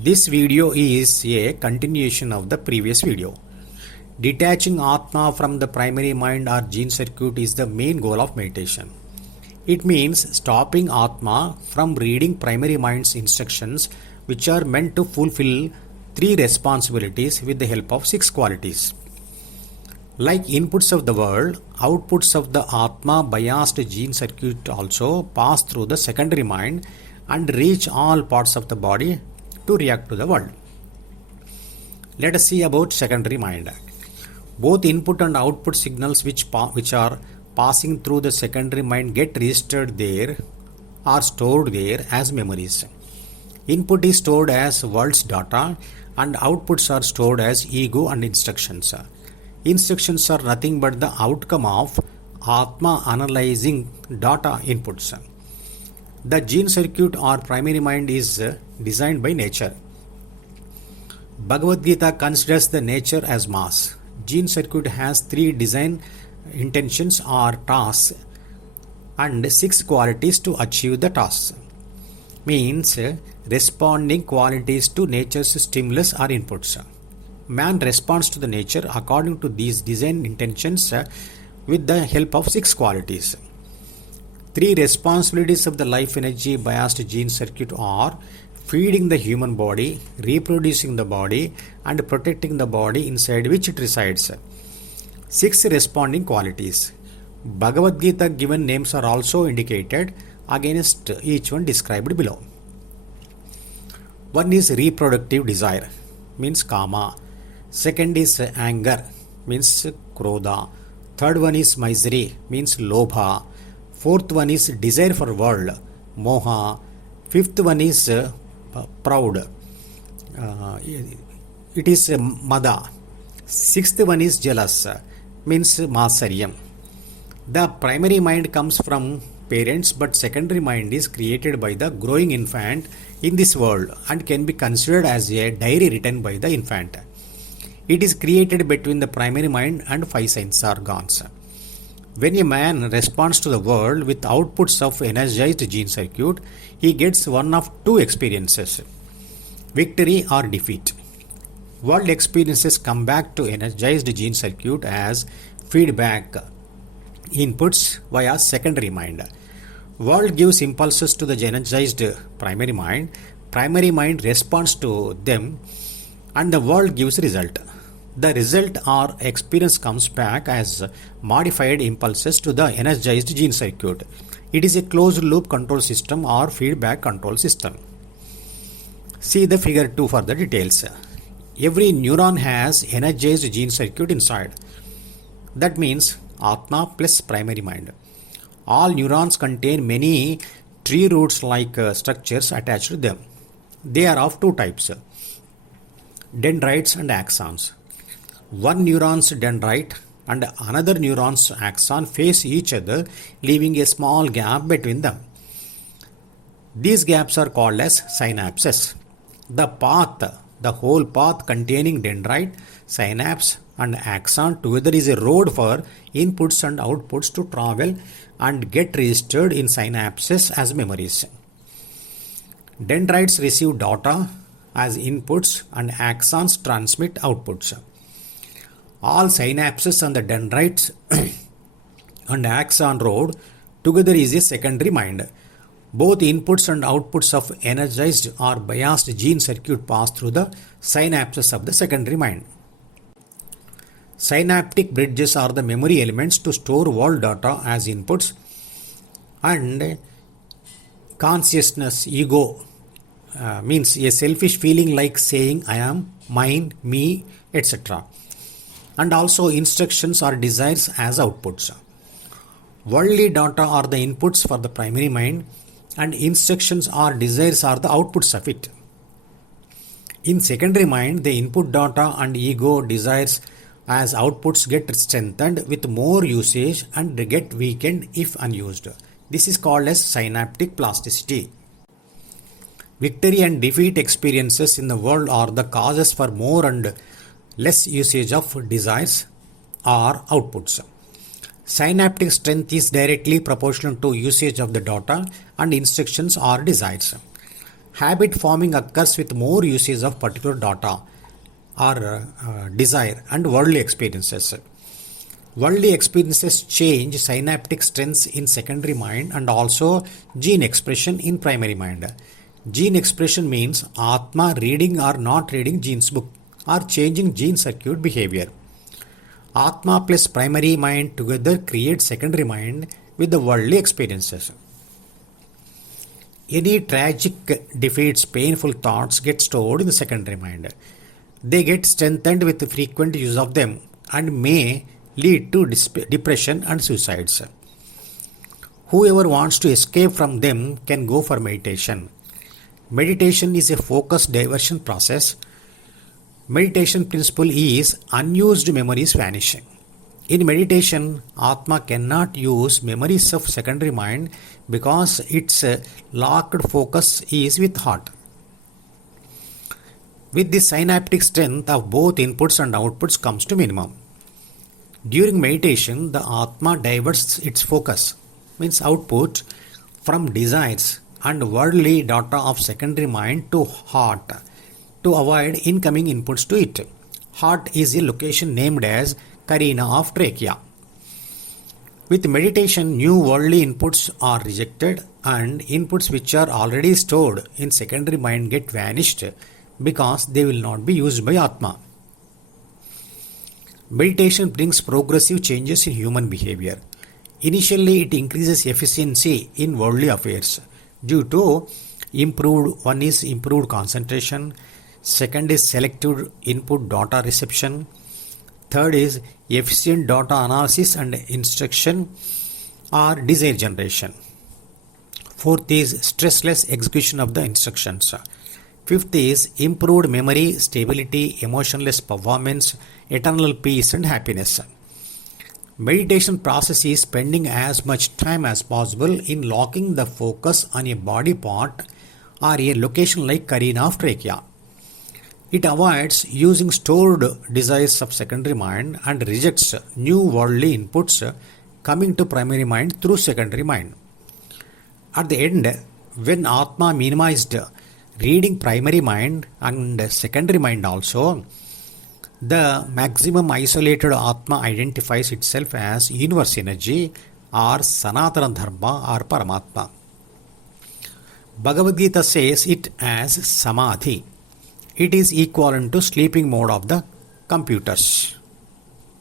This video is a continuation of the previous video. Detaching Atma from the primary mind or gene circuit is the main goal of meditation. It means stopping Atma from reading primary mind's instructions, which are meant to fulfill three responsibilities with the help of six qualities. Like inputs of the world, outputs of the Atma biased gene circuit also pass through the secondary mind and reach all parts of the body to react to the world. Let us see about secondary mind. Both input and output signals which are passing through the secondary mind get registered there or stored there as memories. Input is stored as world's data and outputs are stored as ego and instructions. Instructions are nothing but the outcome of Atma analyzing data inputs. The gene circuit or primary mind is designed by nature. Bhagavadgita considers the nature as mass. Gene circuit has three design intentions or tasks and six qualities to achieve the tasks. Means responding qualities to nature's stimulus or inputs. Man responds to the nature according to these design intentions with the help of six qualities. Three responsibilities of the life energy biased gene circuit are feeding the human body, reproducing the body, and protecting the body inside which it resides. Six responding qualities. Bhagavad Gita given names are also indicated against each one described below. One is reproductive desire, means kama. Second is anger, means krodha. Third one is misery, means lobha. Fourth one is desire for world, moha. Fifth one is proud, it is mada. Sixth one is jealous, means masaryam. The primary mind comes from parents, but secondary mind is created by the growing infant in this world and can be considered as a diary written by the infant. It is created between the primary mind and five sense organs. When a man responds to the world with outputs of energized gene circuit, he gets one of two experiences, victory or defeat. World experiences come back to energized gene circuit as feedback inputs via secondary mind. World gives impulses to the energized primary mind. Primary mind responds to them and the world gives result. The result or experience comes back as modified impulses to the energized gene circuit. It is a closed loop control system or feedback control system. See the figure 2 for the details. Every neuron has energized gene circuit inside. That means Atma plus primary mind. All neurons contain many tree roots like structures attached to them. They are of two types, dendrites and axons. One neuron's dendrite and another neuron's axon face each other, leaving a small gap between them. These gaps are called as synapses. The whole path containing dendrite, synapse and axon together is a road for inputs and outputs to travel and get registered in synapses as memories. Dendrites receive data as inputs and axons transmit outputs. All synapses on the dendrites and axon road together is a secondary mind. Both inputs and outputs of energized or biased gene circuit pass through the synapses of the secondary mind. Synaptic bridges are the memory elements to store world data as inputs, and consciousness, ego, means a selfish feeling like saying I am, mine, me, etc. And also instructions or desires as outputs. Worldly data are the inputs for the primary mind and instructions or desires are the outputs of it. In secondary mind, the input data and ego desires as outputs get strengthened with more usage and get weakened if unused. This is called as synaptic plasticity. Victory and defeat experiences in the world are the causes for more and less usage of desires or outputs. Synaptic strength is directly proportional to usage of the data and instructions or desires. Habit forming occurs with more usage of particular data or desire and worldly experiences. Worldly experiences change synaptic strengths in secondary mind and also gene expression in primary mind. Gene expression means Atma reading or not reading gene's book or changing gene circuit behavior. Atma plus primary mind together create secondary mind with the worldly experiences. Any tragic defeats, painful thoughts get stored in the secondary mind. They get strengthened with the frequent use of them and may lead to depression and suicides. Whoever wants to escape from them can go for meditation. Meditation is a focused diversion process. Meditation principle is unused memories vanishing. In meditation, Atma cannot use memories of secondary mind because its locked focus is with heart. With the synaptic strength of both inputs and outputs comes to minimum. During meditation, the Atma diverts its focus, means output, from desires and worldly data of secondary mind to heart to avoid incoming inputs to it. Heart is a location named as Karina of trachea. With meditation, new worldly inputs are rejected and inputs which are already stored in secondary mind get vanished because they will not be used by Atma. Meditation brings progressive changes in human behavior. Initially, it increases efficiency in worldly affairs due to improved concentration, second is selective input data reception, third is efficient data analysis and instruction or desire generation, fourth is stressless execution of the instructions, fifth is improved memory, stability, emotionless performance, eternal peace and happiness. Meditation process is spending as much time as possible in locking the focus on a body part or a location like Karina of trachea. It avoids using stored desires of secondary mind and rejects new worldly inputs coming to primary mind through secondary mind. At the end, when Atma minimized reading primary mind and secondary mind also, the maximum isolated Atma identifies itself as universe energy or Sanatana Dharma or Paramatma. Bhagavadgita says it as Samadhi. It is equivalent to sleeping mode of the computers.